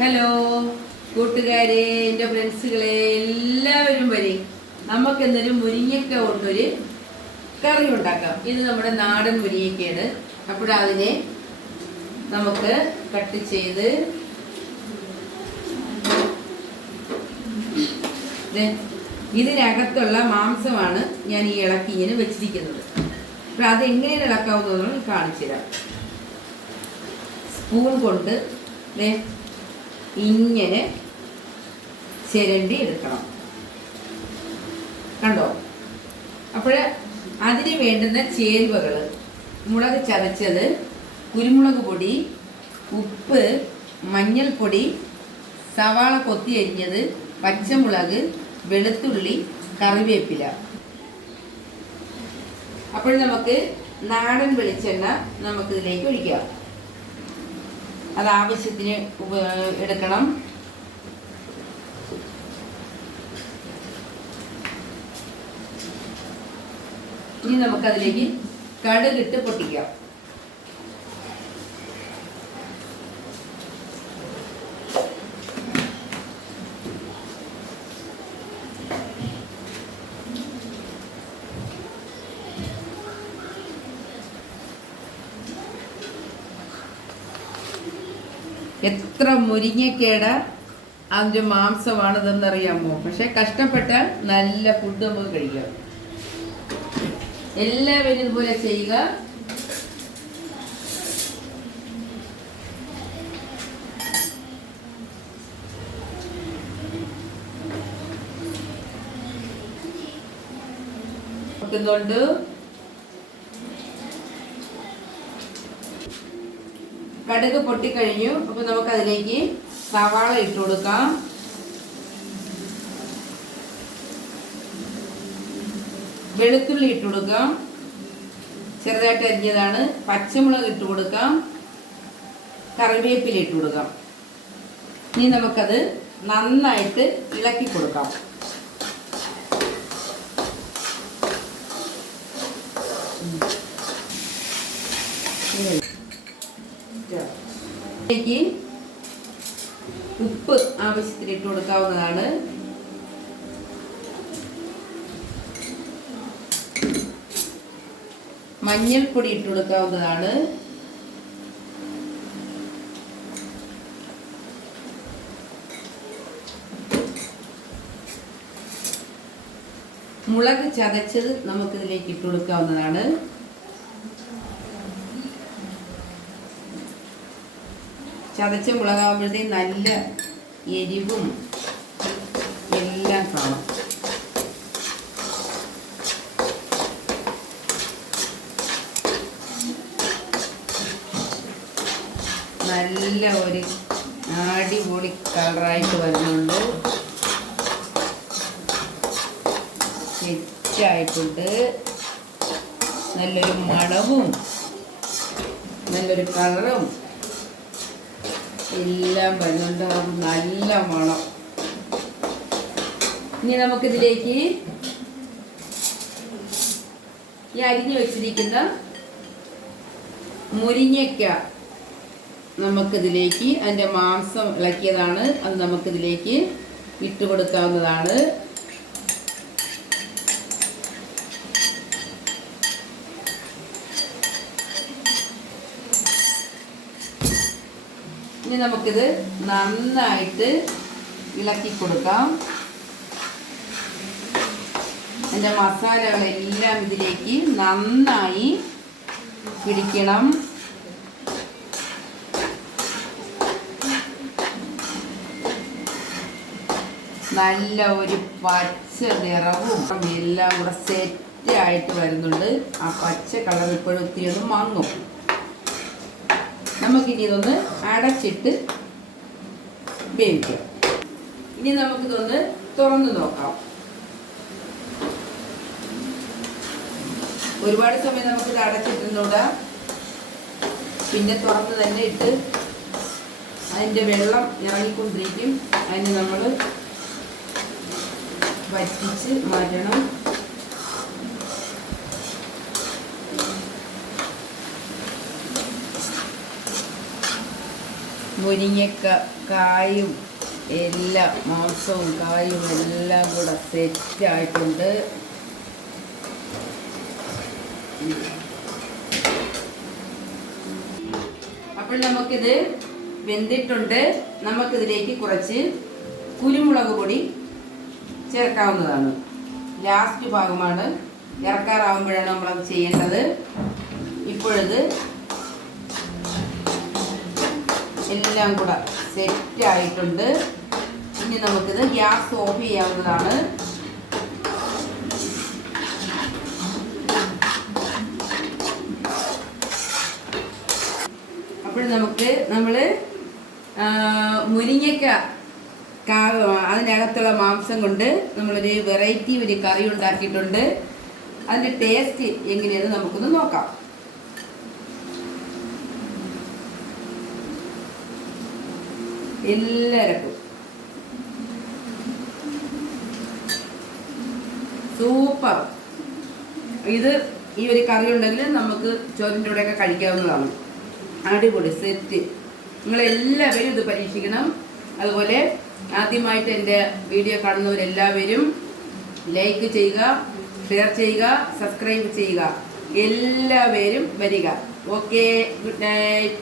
Hello കൂട്ടുകാരെ, എൻ്റെ ഫ്രണ്ട്സുകളെ എല്ലാവരും വരെ നമുക്ക് എന്തൊരു മുരിങ്ങക്ക കൊണ്ടൊരു കറി ഉണ്ടാക്കാം. ഇത് നമ്മുടെ നാടൻ മുരിങ്ങക്കയാണ്. അപ്പോഴതിനെ നമുക്ക് കട്ട് ചെയ്ത് ഇതിനകത്തുള്ള മാംസമാണ് ഞാൻ ഈ ഇളക്കി ഇങ്ങനെ വെച്ചിരിക്കുന്നത്. അപ്പോൾ അതെങ്ങനെ ഇളക്കാവുന്നതെന്ന് കാണിച്ചു തരാം. സ്പൂൺ കൊണ്ട് ഇങ്ങനെ ചിരണ്ടി എടുക്കണം. കണ്ടോ? അപ്പോൾ അതിന് വേണ്ടുന്ന ചേരുവകൾ: മുളക് ചതച്ചത്, കുരുമുളക് പൊടി, ഉപ്പ്, മഞ്ഞൾപ്പൊടി, സവാള കൊത്തി അരിഞ്ഞത്, പച്ചമുളക്, വെളുത്തുള്ളി, കറിവേപ്പില. അപ്പോൾ നമുക്ക് നാടൻ വെളിച്ചെണ്ണ നമുക്കിതിലേക്ക് ഒഴിക്കാം. അത് ആവശ്യത്തിന് എടുക്കണം. ഇനി നമുക്കതിലേക്ക് കടുകിട്ട് പൊട്ടിക്കാം. എത്ര മുരിങ്ങക്കേട അതിൻ്റെ മാംസമാണിതെന്നറിയാമോ? പക്ഷെ കഷ്ടപ്പെട്ടാൽ നല്ല ഫുഡ് നമുക്ക് കഴിക്കാം. എല്ലാവരും ഇതുപോലെ ചെയ്യുക. ണ്ട് കടുക് പൊട്ടിക്കഴിഞ്ഞു. അപ്പോൾ നമുക്കതിലേക്ക് സവാള ഇട്ട് കൊടുക്കാം. വെളുത്തുള്ളി ഇട്ട് കൊടുക്കാം, ചെറുതായിട്ട് അരിഞ്ഞതാണ്. പച്ചമുളക് ഇട്ട് കൊടുക്കാം, കറിവേപ്പില ഇട്ട് കൊടുക്കാം. ഇനി നമുക്കത് നന്നായിട്ട് ഇളക്കി കൊടുക്കാം. ഇതിലേക്ക് ഉപ്പ് ആവശ്യത്തിന് ഇട്ട് കൊടുക്കാവുന്നതാണ്. മഞ്ഞൾപ്പൊടി ഇട്ട് കൊടുക്കാവുന്നതാണ്. മുളക് ചതച്ചത് നമുക്കിതിലേക്ക് ഇട്ട് കൊടുക്കാവുന്നതാണ്. ചതച്ച മുളകാകുമ്പോഴത്തേക്ക് നല്ല എരിവും എല്ലാം കാണും. നല്ല ഒരു അടിപൊളി കളറായിട്ട് വരുന്നുണ്ട്. സെറ്റായിട്ടുണ്ട്. നല്ലൊരു മണവും നല്ലൊരു കളറും എല്ലാം വരുന്നുണ്ട്. നല്ല മണം. ഇനി നമുക്കിതിലേക്ക് ഈ അരിഞ്ഞു വെച്ചിരിക്കുന്ന മുരിങ്ങയ്ക്ക നമുക്കിതിലേക്ക്, അതിൻ്റെ മാംസം ഇളക്കിയതാണ്, അത് നമുക്കിതിലേക്ക് ഇട്ട് കൊടുക്കാവുന്നതാണ്. ഇനി നമുക്കിത് നന്നായിട്ട് ഇളക്കി കൊടുക്കാം. അതിൻ്റെ മസാലകളെല്ലാം ഇതിലേക്ക് നന്നായി പിടിക്കണം. നല്ല ഒരു പച്ച നിറവും എല്ലാം കൂടെ സെറ്റായിട്ട് വരുന്നുണ്ട്. ആ പച്ച കളർ ഇപ്പോഴും ഒത്തിരി ഒന്ന് മങ്ങും. നമുക്കിനി ഇതൊന്ന് അടച്ചിട്ട് വേവിക്കാം. ഇനി നമുക്കിതൊന്ന് തുറന്ന് നോക്കാം. ഒരുപാട് സമയം നമുക്കിത് അടച്ചിട്ടുണ്ടൂടാ. പിന്നെ തുറന്ന് തന്നെ ഇട്ട് അതിൻ്റെ വെള്ളം ഇറങ്ങിക്കൊണ്ടിരിക്കും. അതിന് നമ്മൾ വറ്റിച്ച് മാറ്റണം. മുരിങ്ങക്ക കായും എല്ലാം മാംസവും കായും എല്ലാം കൂടെ സെറ്റായിട്ടുണ്ട്. അപ്പോൾ നമുക്കിത് വെന്തിട്ടുണ്ട്. നമുക്കിതിലേക്ക് കുറച്ച് കുരുമുളക് പൊടി ചേർക്കാവുന്നതാണ്. ലാസ്റ്റ് ഭാഗമാണ്, ഇറക്കാറാവുമ്പോഴാണ് നമ്മളത് ചെയ്യേണ്ടത്. ഇപ്പോഴത് എല്ലാം കൂടെ സെറ്റായിട്ടുണ്ട്. ഇനി നമുക്കിത് ഗ്യാസ് ഓഫ് ചെയ്യാവുന്നതാണ്. അപ്പോൾ നമ്മൾ മുരിങ്ങയ്ക്ക അതിനകത്തുള്ള മാംസം കൊണ്ട് നമ്മളൊരു വെറൈറ്റി ഒരു കറി ഉണ്ടാക്കിയിട്ടുണ്ട്. അതിൻ്റെ ടേസ്റ്റ് എങ്ങനെയാണെന്ന് നമുക്കൊന്ന് നോക്കാം. എല്ലാവർക്കും സൂപ്പർ. ഇത് ഈ ഒരു കറി ഉണ്ടെങ്കിൽ നമുക്ക് ചോറിൻ്റെ കൂടെയൊക്കെ കഴിക്കാവുന്നതാണ്. അടിപൊളി സെറ്റ്. നിങ്ങളെല്ലാവരും ഇത് പരീക്ഷിക്കണം. അതുപോലെ ആദ്യമായിട്ട് എൻ്റെ വീഡിയോ കാണുന്നവരെല്ലാവരും ലൈക്ക് ചെയ്യുക, ഷെയർ ചെയ്യുക, സബ്സ്ക്രൈബ് ചെയ്യുക. എല്ലാവരും വരിക. Okay, good night.